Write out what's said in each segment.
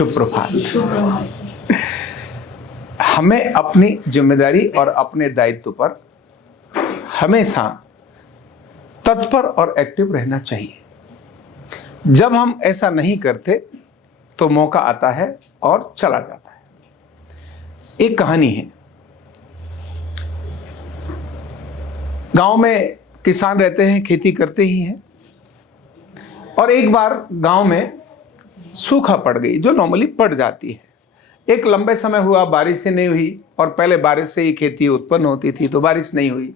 शुभ प्रभात। हमें अपनी जिम्मेदारी और अपने दायित्व पर हमेशा तत्पर और एक्टिव रहना चाहिए। जब हम ऐसा नहीं करते तो मौका आता है और चला जाता है। एक कहानी है। गांव में किसान रहते हैं, खेती करते ही हैं, और एक बार गांव में सूखा पड़ गई, जो नॉर्मली पड़ जाती है। एक लंबे समय हुआ बारिश ही नहीं हुई, और पहले बारिश से ही खेती उत्पन्न होती थी, तो बारिश नहीं हुई।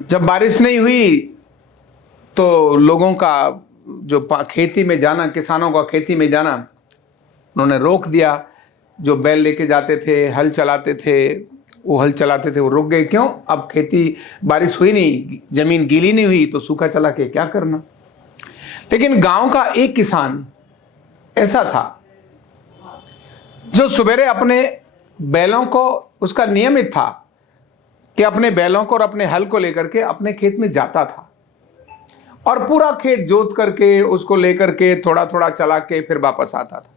जब बारिश नहीं हुई तो लोगों का जो खेती में जाना, किसानों का खेती में जाना, उन्होंने रोक दिया। जो बैल लेके जाते थे, हल चलाते थे, वो रुक गए। क्यों? अब खेती, बारिश हुई नहीं, जमीन गीली नहीं हुई, तो सूखा चला के क्या करना। लेकिन गांव का एक किसान ऐसा था जो सवेरे अपने बैलों को, उसका नियमित था कि अपने बैलों को और अपने हल को लेकर के अपने खेत में जाता था, और पूरा खेत जोत करके उसको लेकर के थोड़ा थोड़ा चला के फिर वापस आता था।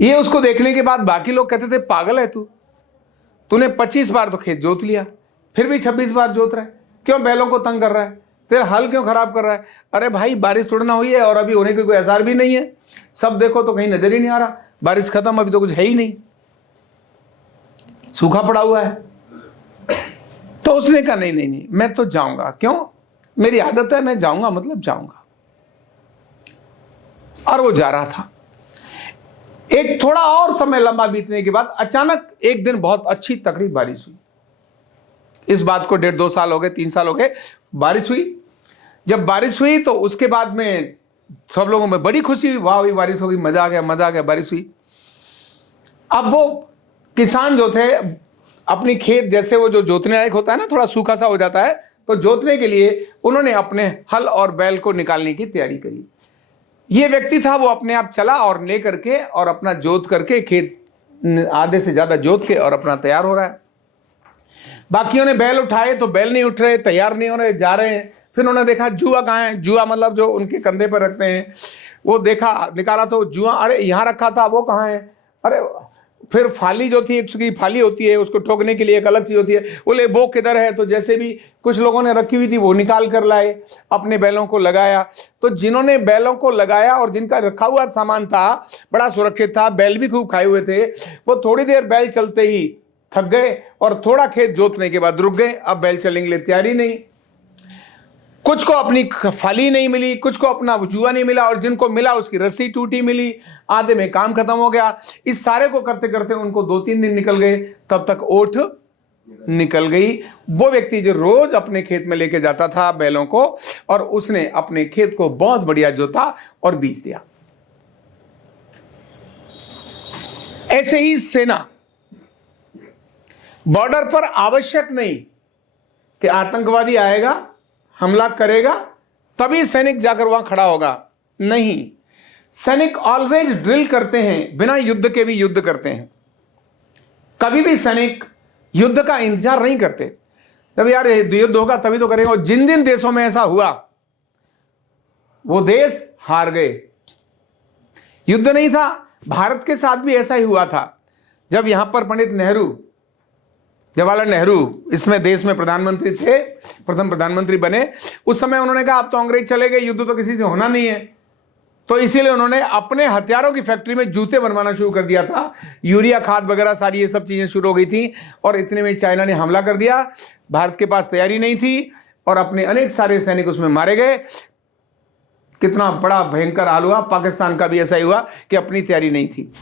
ये उसको देखने के बाद बाकी लोग कहते थे, पागल है तूने 25 बार तो खेत जोत लिया, फिर भी 26 बार जोत रहा है, क्यों बैलों को तंग कर रहा है, तेरा हल क्यों खराब कर रहा है। अरे भाई, बारिश थोड़ी ना हुई है, और अभी होने की कोई आसार भी नहीं है। सब देखो तो कहीं नजर ही नहीं आ रहा, बारिश खत्म, अभी तो कुछ है ही नहीं, सूखा पड़ा हुआ है। तो उसने कहा, नहीं, मैं तो जाऊंगा। क्यों? मेरी आदत है, मैं जाऊंगा, मतलब जाऊंगा। और वो जा रहा था। एक थोड़ा और समय लंबा बीतने के बाद अचानक एक दिन बहुत अच्छी तगड़ी बारिश हुई। इस बात को 1.5-2 साल हो गए, 3 साल हो गए, बारिश हुई। जब बारिश हुई तो उसके बाद में सब लोगों में बड़ी खुशी हुई, वाह, बारिश हो गई, मजा आ गया, बारिश हुई। अब वो किसान जो थे, अपनी खेत, जैसे वो जो जोतने लायक होता है ना, थोड़ा सूखा सा हो जाता है, तो जोतने के लिए उन्होंने अपने हल और बैल को निकालने की तैयारी करी। ये व्यक्ति था, वो अपने आप चला और ले करके और अपना जोत करके, खेत आधे से ज्यादा जोत के और अपना तैयार हो रहा है। बाकियों ने बैल उठाए तो बैल नहीं उठ रहे, तैयार नहीं हो रहे, जा रहे हैं। फिर उन्होंने देखा जुआ कहाँ है, जुआ मतलब जो उनके कंधे पर रखते हैं, वो देखा, निकाला तो जुआ, अरे यहाँ रखा था, वो कहाँ है। अरे फिर फाली जो थी, एक फाली होती है, उसको ठोकने के लिए एक अलग चीज होती है, बोले वो किधर है। तो जैसे भी कुछ लोगों ने रखी हुई थी, वो निकाल कर लाए, अपने बैलों को लगाया। तो जिन्होंने बैलों को लगाया और जिनका रखा हुआ सामान था बड़ा सुरक्षित था, बैल भी खूब खाए हुए थे, वो थोड़ी देर बैल चलते ही थक गए और थोड़ा खेत जोतने के बाद रुक गए। अब बैल चलने के लिए तैयारी नहीं। कुछ को अपनी फाली नहीं मिली, कुछ को अपना जुआ नहीं मिला, और जिनको मिला उसकी रस्सी टूटी मिली। आधे में काम खत्म हो गया। इस सारे को करते करते उनको 2-3 दिन निकल गए, तब तक ओठ निकल गई। वो व्यक्ति जो रोज अपने खेत में लेके जाता था बैलों को, और उसने अपने खेत को बहुत बढ़िया जोता और बीज दिया। ऐसे ही सेना बॉर्डर पर आवश्यक नहीं कि आतंकवादी आएगा, हमला करेगा, तभी सैनिक जाकर वहां खड़ा होगा। नहीं, सैनिक ऑलवेज ड्रिल करते हैं, बिना युद्ध के भी युद्ध करते हैं। कभी भी सैनिक युद्ध का इंतजार नहीं करते। तब यार युद्ध होगा तभी तो करेंगे। और जिन जिन देशों में ऐसा हुआ, वो देश हार गए। युद्ध नहीं था। भारत के साथ भी ऐसा ही हुआ था। जब यहां पर पंडित नेहरू, जवाहरलाल नेहरू इसमें देश में प्रधानमंत्री थे, प्रथम प्रधानमंत्री बने, उस समय उन्होंने कहा अब तो अंग्रेज चले गए, युद्ध तो किसी से होना नहीं है। तो इसीलिए उन्होंने अपने हथियारों की फैक्ट्री में जूते बनवाना शुरू कर दिया था। यूरिया खाद वगैरह सारी ये सब चीजें शुरू हो गई थी, और इतने में चाइना ने हमला कर दिया। भारत के पास तैयारी नहीं थी, और अपने अनेक सारे सैनिक उसमें मारे गए। कितना बड़ा भयंकर हाल हुआ। पाकिस्तान का भी ऐसा ही हुआ कि अपनी तैयारी नहीं थी।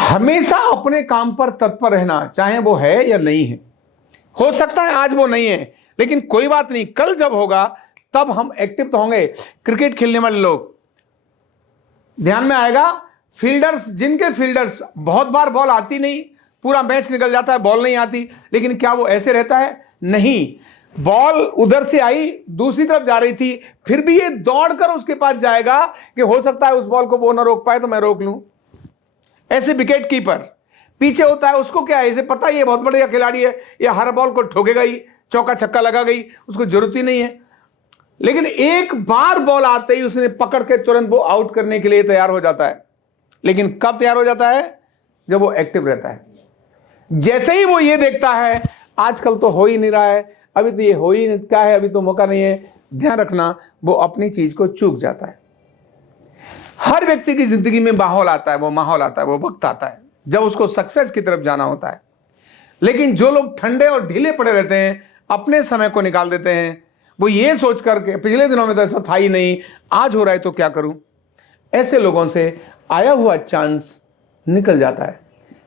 हमेशा अपने काम पर तत्पर रहना, चाहे वो है या नहीं है। हो सकता है आज वो नहीं है, लेकिन कोई बात नहीं, कल जब होगा तब हम एक्टिव तो होंगे। क्रिकेट खेलने वाले लोग, ध्यान में आएगा, फील्डर्स, जिनके फील्डर्स बहुत बार बॉल आती नहीं, पूरा मैच निकल जाता है, बॉल नहीं आती, लेकिन क्या वो ऐसे रहता है? नहीं, बॉल उधर से आई, दूसरी तरफ जा रही थी, फिर भी ये दौड़कर उसके पास जाएगा कि हो सकता है उस बॉल को वो ना रोक पाए तो मैं रोक लूं। ऐसे विकेट कीपर पीछे होता है, उसको क्या है, इसे पता ही है बहुत बढ़िया खिलाड़ी है, ये हर बॉल को ठोकेगा ही, चौका छक्का लगा गई, उसको जरूरत ही नहीं है। लेकिन एक बार बॉल आते ही उसने पकड़ के तुरंत वो आउट करने के लिए तैयार हो जाता है। लेकिन कब तैयार हो जाता है? जब वो एक्टिव रहता है। जैसे ही वो ये देखता है आजकल तो हो ही नहीं रहा है, अभी तो ये हो ही नहीं क्या है, अभी तो मौका नहीं है, ध्यान रखना वो अपनी चीज को चूक जाता है। हर व्यक्ति की जिंदगी में माहौल आता है, वो वक्त आता है जब उसको सक्सेस की तरफ जाना होता है। लेकिन जो लोग ठंडे और ढीले पड़े रहते हैं, अपने समय को निकाल देते हैं, वो ये सोच करके पिछले दिनों में तो ऐसा था ही नहीं, आज हो रहा है तो क्या करूं, ऐसे लोगों से आया हुआ चांस निकल जाता है।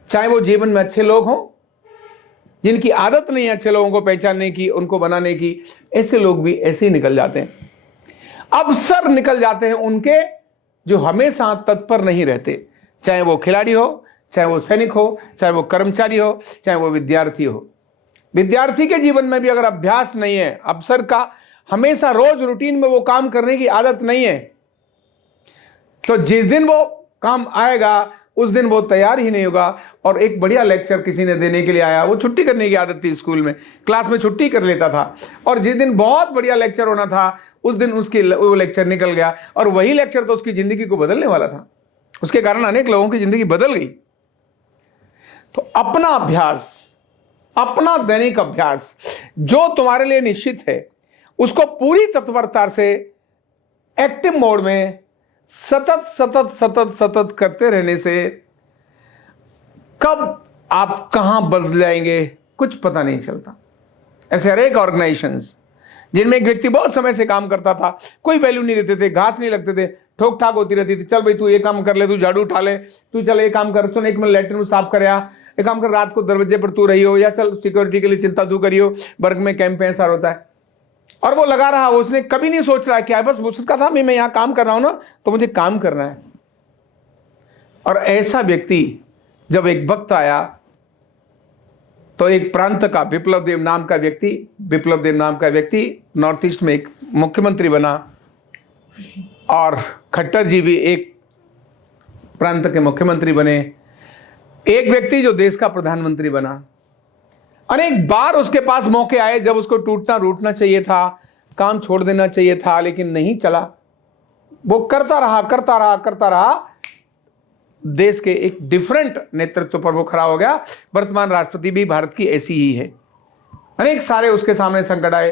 चाहे वो जीवन में अच्छे लोग हों, जिनकी आदत नहीं है अच्छे लोगों को पहचानने की, उनको बनाने की, ऐसे लोग भी ऐसे ही निकल जाते हैं। अवसर निकल जाते हैं उनके जो हमेशा तत्पर नहीं रहते, चाहे वो खिलाड़ी हो, चाहे वो सैनिक हो, चाहे वो कर्मचारी हो, चाहे वो विद्यार्थी हो। विद्यार्थी के जीवन में भी अगर अभ्यास नहीं है, अवसर का हमेशा रोज रूटीन में वो काम करने की आदत नहीं है, तो जिस दिन वो काम आएगा उस दिन वो तैयार ही नहीं होगा। और एक बढ़िया लेक्चर किसी ने देने के लिए आया, वो छुट्टी करने की आदत थी, स्कूल में क्लास में छुट्टी कर लेता था, और जिस दिन बहुत बढ़िया लेक्चर होना था उस दिन उसकी वो लेक्चर निकल गया, और वही लेक्चर तो उसकी जिंदगी को बदलने वाला था। उसके कारण अनेक लोगों की जिंदगी बदल गई। तो अपना अभ्यास, अपना दैनिक अभ्यास जो तुम्हारे लिए निश्चित है, उसको पूरी तत्परता से एक्टिव मोड में सतत सतत सतत सतत करते रहने से कब आप कहां बदल जाएंगे कुछ पता नहीं चलता। ऐसे हर एक ऑर्गेनाइजेशंस जिनमें एक व्यक्ति बहुत समय से काम करता था, कोई वैल्यू नहीं देते थे, घास नहीं लगते थे, ठोक ठाक होती रहती थी, चल भाई तू ये काम कर ले, तू झाड़ू उठा ले, तू चल ये काम कर, सुन एक मिनट लैट्रिन साफ कर, या एक काम कर रात को दरवाजे पर तू रही हो, या चल सिक्योरिटी के लिए चिंता तू करियो, वर्ग में कैंप में ऐसा होता है। और वो लगा रहा, उसने कभी नहीं सोच रहा क्या, बस उसका था मैं यहां काम कर रहा हूं ना तो मुझे काम करना है। और ऐसा व्यक्ति जब एक वक्त आया तो एक प्रांत का विप्लव देव नाम का व्यक्ति नॉर्थ ईस्ट में एक मुख्यमंत्री बना, और खट्टर जी भी एक प्रांत के मुख्यमंत्री बने। एक व्यक्ति जो देश का प्रधानमंत्री बना। अनेक बार उसके पास मौके आए जब उसको टूटना रूटना चाहिए था, काम छोड़ देना चाहिए था, लेकिन नहीं चला। वो करता रहा। देश के एक डिफरेंट नेतृत्व पर वो खड़ा हो गया। वर्तमान राष्ट्रपति भी भारत की ऐसी ही है। अनेक सारे उसके सामने संकट आए,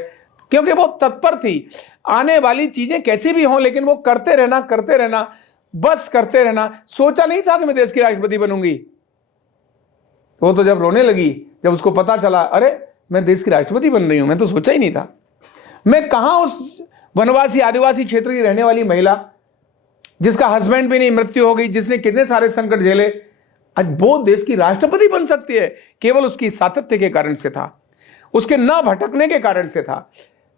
क्योंकि वो तत्पर थी। आने वाली चीजें कैसी भी हों, लेकिन वो करते रहना, बस करते रहना। सोचा नहीं था कि मैं देश की राष्ट्रपति बनूंगी। वो तो जब रोने लगी, जब उसको पता चला अरे मैं देश की राष्ट्रपति बन रही हूं, मैं तो सोचा ही नहीं था। मैं कहां उस वनवासी आदिवासी क्षेत्र की रहने वाली महिला जिसका हस्बैंड भी नहीं, मृत्यु हो गई, जिसने कितने सारे संकट झेले, आज वो देश की राष्ट्रपति बन सकती है। केवल उसकी सातत्य के कारण से था, उसके न भटकने के कारण से था,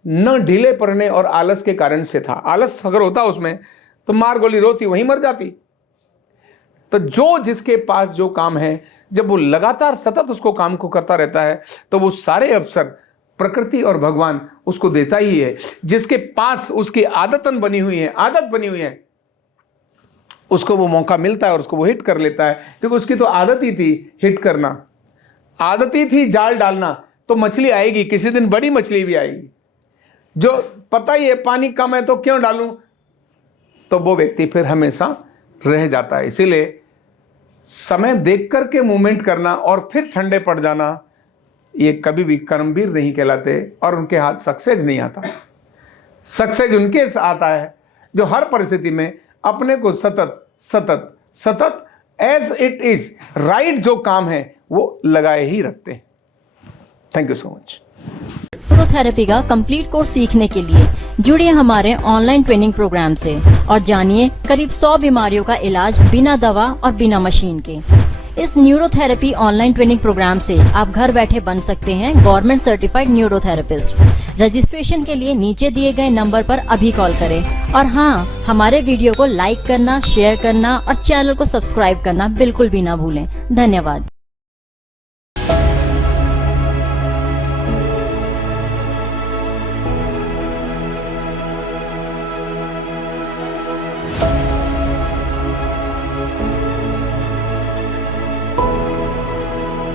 न ढीले पड़ने और आलस के कारण से था। आलस अगर होता उसमें तो मार गोली रोती, वहीं मर जाती। तो जो जिसके पास जो काम है, जब वो लगातार सतत उसको काम को करता रहता है तो वो सारे अवसर प्रकृति और भगवान उसको देता ही है। जिसके पास उसकी आदत बनी हुई है उसको वो मौका मिलता है और उसको वो हिट कर लेता है, क्योंकि उसकी तो आदत ही थी हिट करना, आदत ही थी जाल डालना। तो मछली आएगी, किसी दिन बड़ी मछली भी आएगी। जो पता ही है पानी कम है तो क्यों डालूं, तो वो व्यक्ति फिर हमेशा रह जाता है। इसीलिए समय देख करके मूवमेंट करना और फिर ठंडे पड़ जाना, ये कभी भी कर्मवीर नहीं कहलाते और उनके हाथ सक्सेस नहीं आता। सक्सेस उनके साथ आता है जो हर परिस्थिति में अपने को सतत एज इट इज राइट जो काम है वो लगाए ही रखते हैं। Thank you so much. Neurotherapy का कंप्लीट कोर्स सीखने के लिए जुड़िए हमारे ऑनलाइन ट्रेनिंग प्रोग्राम से और जानिए करीब 100 बीमारियों का इलाज बिना दवा और बिना मशीन के। इस न्यूरोथेरेपी ऑनलाइन ट्रेनिंग प्रोग्राम से आप घर बैठे बन सकते हैं गवर्नमेंट सर्टिफाइड न्यूरोथेरेपिस्ट। रजिस्ट्रेशन के लिए नीचे दिए गए नंबर पर अभी कॉल करें। और हाँ, हमारे वीडियो को लाइक करना, शेयर करना और चैनल को सब्सक्राइब करना बिल्कुल भी ना भूलें। धन्यवाद।